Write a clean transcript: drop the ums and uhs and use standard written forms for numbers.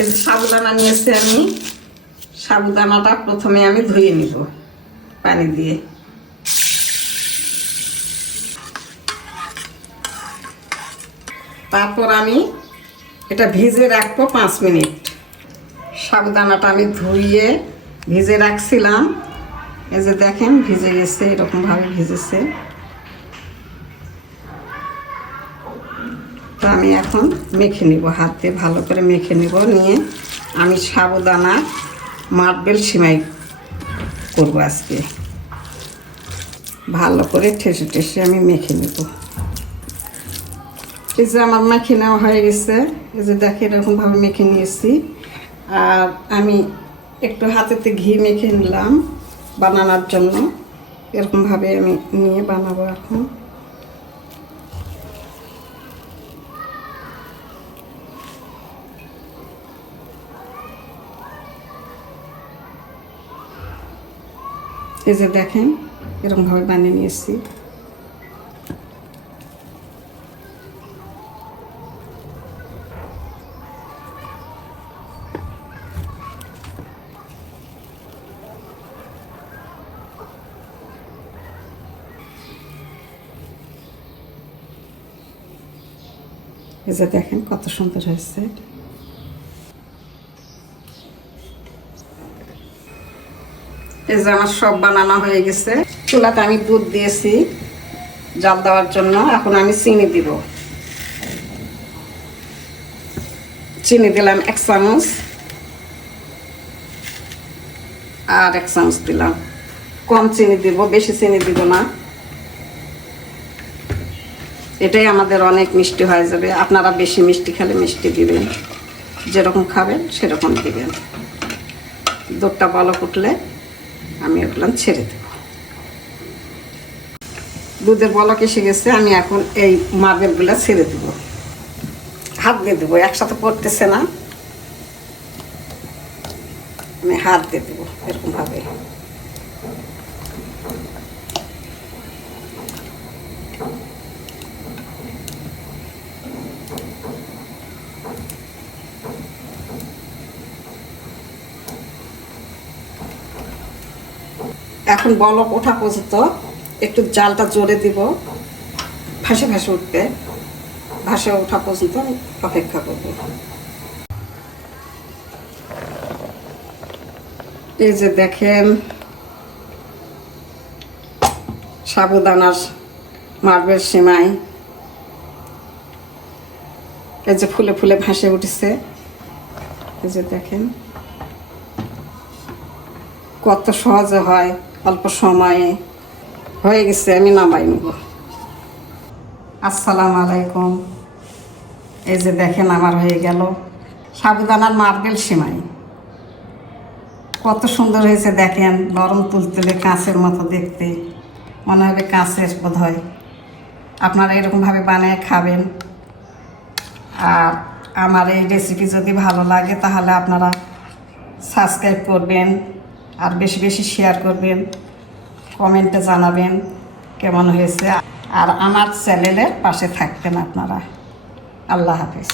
এই যে সাবুদানা নিয়েছি আমি, সাবুদানাটা প্রথমে আমি ধুয়ে নিব পানি দিয়ে। তারপর আমি এটা ভিজে রাখবো 5 মিনিট। সাবুদানাটা আমি ধুয়ে ভিজে রাখছিলাম, এই যে দেখেন ভিজে গেছে, এরকমভাবে ভিজেছে। তো আমি এখন মেখে নিব, হাত দিয়ে ভালো করে মেখে নিব। নিয়ে আমি সাবুদানা মার্বেল সিমাই করবো আজকে। ভালো করে ঠেসে ঠেসে আমি মেখে নেব। এই যে আমার মেখে নেওয়া হয়ে গেছে, এই যে দেখে এরকমভাবে মেখে নিয়েছি। আর আমি একটু হাতেতে ঘি মেখে নিলাম বানানোর জন্য। এরকমভাবে আমি নিয়ে বানাবো এখন। এই যে দেখেন এরকমভাবে বানিয়ে নিয়েছি। এই যে দেখেন কত সুন্দর হয়েছে। এই যে আমার সব বানানো হয়ে গেছে। চুলাতে আমি দুধ দিয়েছি জাল দেওয়ার জন্য। এখন আমি চিনি দিব। চিনি দিলাম 1 চামচ, আর 1 চামচ দিলাম। কম চিনি দিব, বেশি চিনি দিব না। এটাই আমাদের অনেক মিষ্টি হয়ে যাবে। আপনারা বেশি মিষ্টি খেলে মিষ্টি দিবেন, যেরকম খাবেন সেরকম দিবেন। দুধটা বলক উঠলে আমি ওগুলো ছেড়ে দেব। দুধের বলক এসে গেছে, আমি এখন এই মার্বেলগুলো ছেড়ে দেব। হাত দিয়ে দেবো, একসাথে পড়তেছে না, আমি হাত দিয়ে দেবো এরকমভাবে। এখন বলক ওঠা পর্যন্ত একটু জালটা জোরে দিব, ভাসে ভাসে উঠবে। ভাসে ওঠা পর্যন্ত অপেক্ষা করব। এই যে দেখেন সাবুদানার মার্বেল সিমাই, এই যে ফুলে ফুলে ভাসে উঠেছে। এই যে দেখেন কত সহজে হয়, অল্প সময়ে হয়ে গেছে। আমি নামাই নেব। আসসালামু আলাইকুম। এই যে দেখেন আমার হয়ে গেল সাবুদানার মার্বেল সিমাই। কত সুন্দর হয়েছে দেখেন, নরম তুলতুলে কাঁচের মতো দেখতে, মনে হবে কাঁচের বোধ হয়। আপনারা এরকমভাবে বানিয়ে খাবেন। আর আমার এই রেসিপি যদি ভালো লাগে তাহলে আপনারা সাবস্ক্রাইব করবেন, আর বেশি বেশি শেয়ার করবেন, কমেন্টে জানাবেন কেমন হয়েছে। আর আমার চ্যানেলের পাশে থাকবেন আপনারা। আল্লাহ হাফেজ।